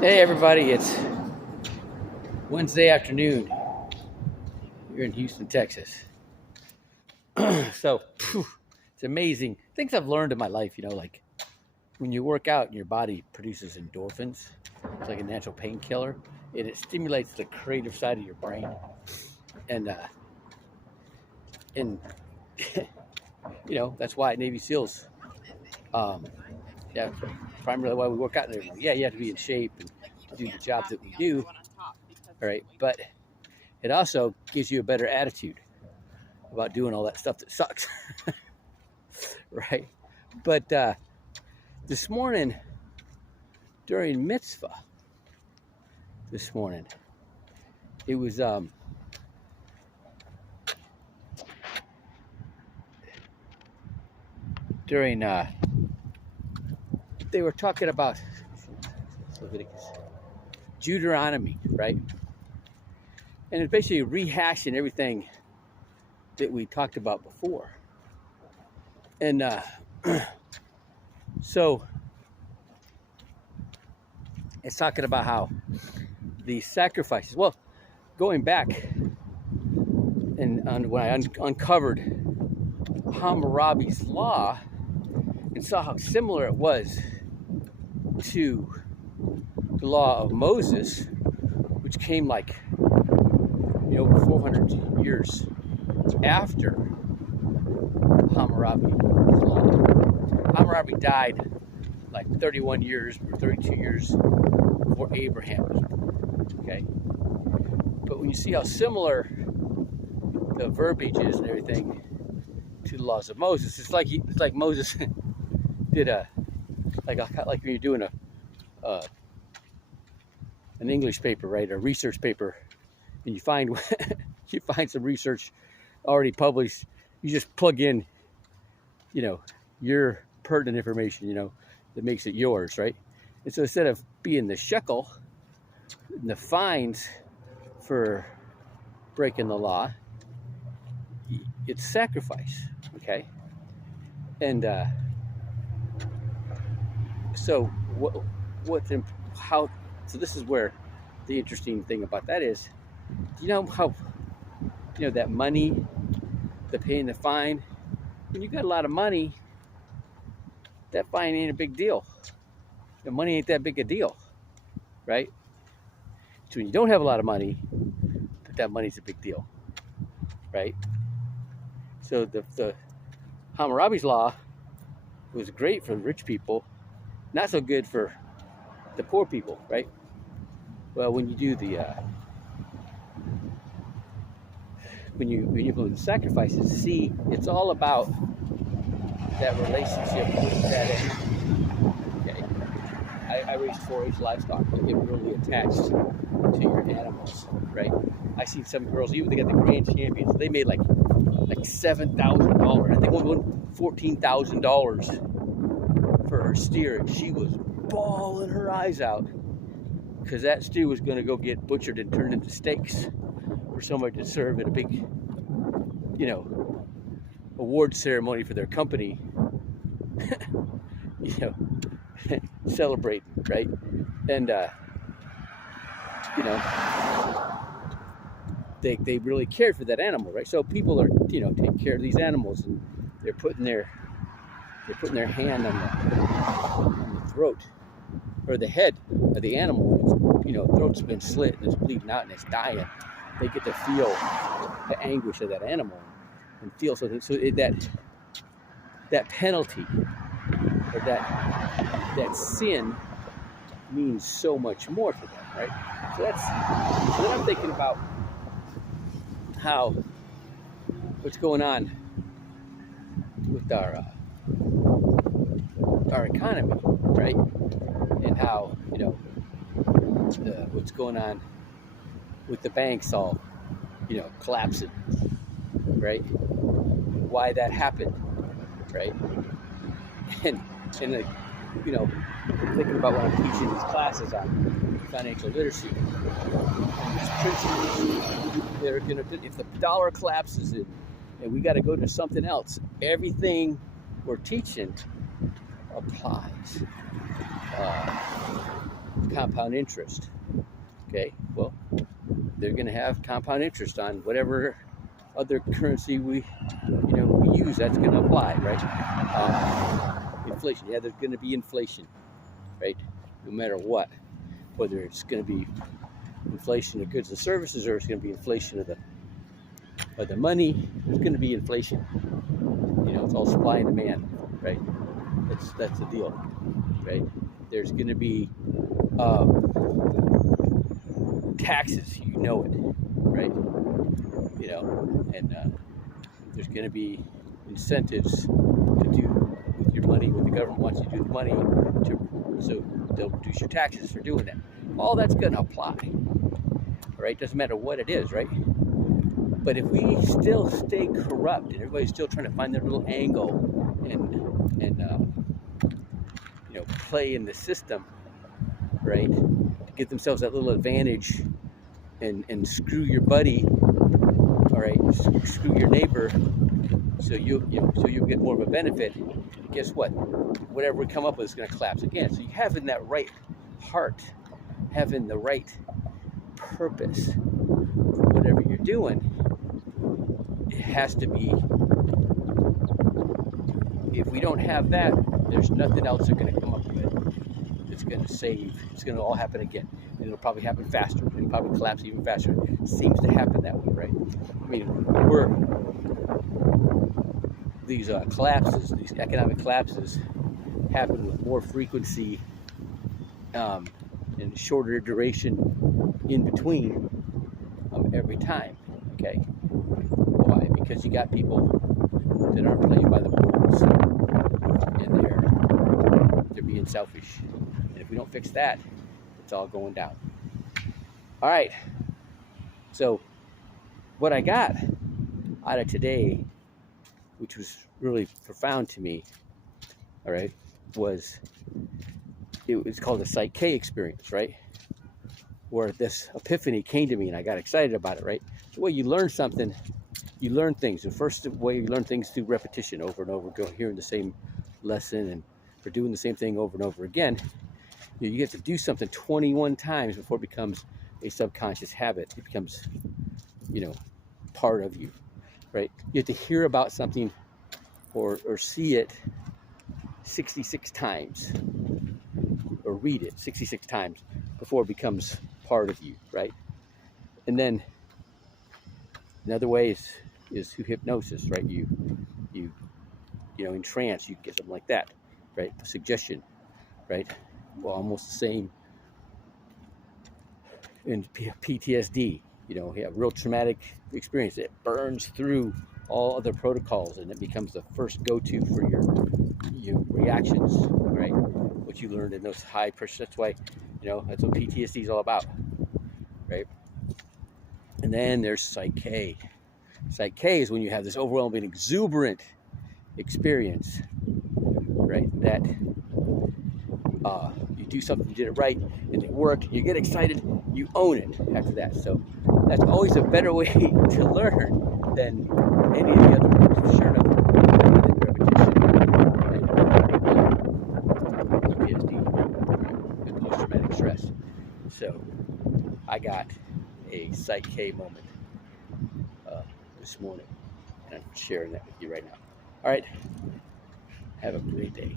Hey everybody, it's Wednesday afternoon here in Houston, Texas. So, it's amazing. Things I've learned in my life, like when you work out and your body produces endorphins, it's like a natural painkiller, and it stimulates the creative side of your brain. And that's why Navy SEALs, yeah, primarily why we work out and everything. Yeah, you have to be in shape and to do the jobs that we do, all right, but it also gives you a better attitude about doing all that stuff that sucks, right? But this morning, during mitzvah, it was during they were talking about Leviticus, Deuteronomy, right? And it's basically rehashing everything that we talked about before. And so it's talking about how the sacrifices, well, going back and when I uncovered Hammurabi's law and saw how similar it was to the law of Moses, which came like over 400 years after Hammurabi's law. Hammurabi died like 31 years or 32 years before Abraham was born, okay? But when you see how similar the verbiage is and everything to the laws of Moses, it's like Moses did like when you're doing an English paper, right, a research paper, and you find some research already published. You just plug in, your pertinent information, that makes it yours, right? And so instead of being the shekel and the fines for breaking the law, it's sacrifice, okay? And so so this is where the interesting thing about that is, how that money, the paying the fine, when you got a lot of money, that fine ain't a big deal. The money ain't that big a deal, right? So when you don't have a lot of money, that money's a big deal, right? So the Hammurabi's law was great for the rich people, not so good for the poor people, right? Well, when you do when you implement the sacrifices, see, it's all about that relationship with that animal. Okay, I raised 4-H livestock. You get really attached to your animals, right? I see some girls, even they got the grand champions, they made like $7,000. I think one won $14,000 for her steer, and she was bawling her eyes out because that steer was going to go get butchered and turned into steaks for somebody to serve at a big, award ceremony for their company, celebrating, right? And they really cared for that animal, right? So people are, taking care of these animals, and they're putting their hand on the throat or the head of the animal. Throat's been slit and it's bleeding out and it's dying. They get to feel the anguish of that animal and feel that penalty or that sin means so much more to them, right? So then I'm thinking about what's going on with our economy, right? And how what's going on with the banks all collapsing, right? Why that happened, right? And thinking about what I'm teaching these classes on financial literacy, these principles, they're if the dollar collapses and we got to go to something else, everything we're teaching applies. Kind compound interest. Okay, well, they're going to have compound interest on whatever other currency we use. That's going to apply, right? Inflation. Yeah, there's going to be inflation, right? No matter what, whether it's going to be inflation of goods and services, or it's going to be inflation of the money. There's going to be inflation. It's all supply and demand, right? That's the deal, right? There's going to be taxes, it, right? And there's going to be incentives to do with your money, what the government wants you to do with money, so they'll reduce your taxes for doing that. All that's going to apply, all right? Doesn't matter what it is, right? But if we still stay corrupt and everybody's still trying to find their little angle and play in the system, right, to get themselves that little advantage and screw your buddy, all right, screw your neighbor, so you'll get more of a benefit. Guess what? Whatever we come up with is going to collapse again. So you having that right heart, having the right purpose for whatever you're doing, it has to be. If we don't have that, there's nothing else they're going to come up with that's going to save. It's going to all happen again, and it'll probably happen faster. It'll probably collapse even faster. It seems to happen that way, right? I mean, these collapses, these economic collapses, happen with more frequency and shorter duration in between every time. Okay, why? Because you got people that aren't playing by the rules, and they're being selfish. And if we don't fix that, it's all going down. All right. So what I got out of today, which was really profound to me, all right, it was called the psyc-K experience, right? Where this epiphany came to me and I got excited about it, right? The way you learn something, you learn things. The first way you learn things through repetition, over and over, hearing the same lesson and for doing the same thing over and over again. You have to do something 21 times before it becomes a subconscious habit. It becomes, part of you, right? You have to hear about something or see it 66 times or read it 66 times before it becomes part of you, right? And then another way is through hypnosis, right? You in trance, you get something like that, right? Suggestion, right? Well, almost the same in PTSD. You have real traumatic experience. It burns through all other protocols, and it becomes the first go-to for your reactions, right? What you learned in those high pressure. That's why, that's what PTSD is all about, right? And then there's psyc-K. Psyc-K is when you have this overwhelming, exuberant experience, right? That you do something, you did it right, and it worked. You get excited, you own it after that. So that's always a better way to learn than any of the other ways. Sure enough, PTSD, and post-traumatic stress. So I got a psyc-K moment this morning, and I'm sharing that with you right now. All right, have a great day.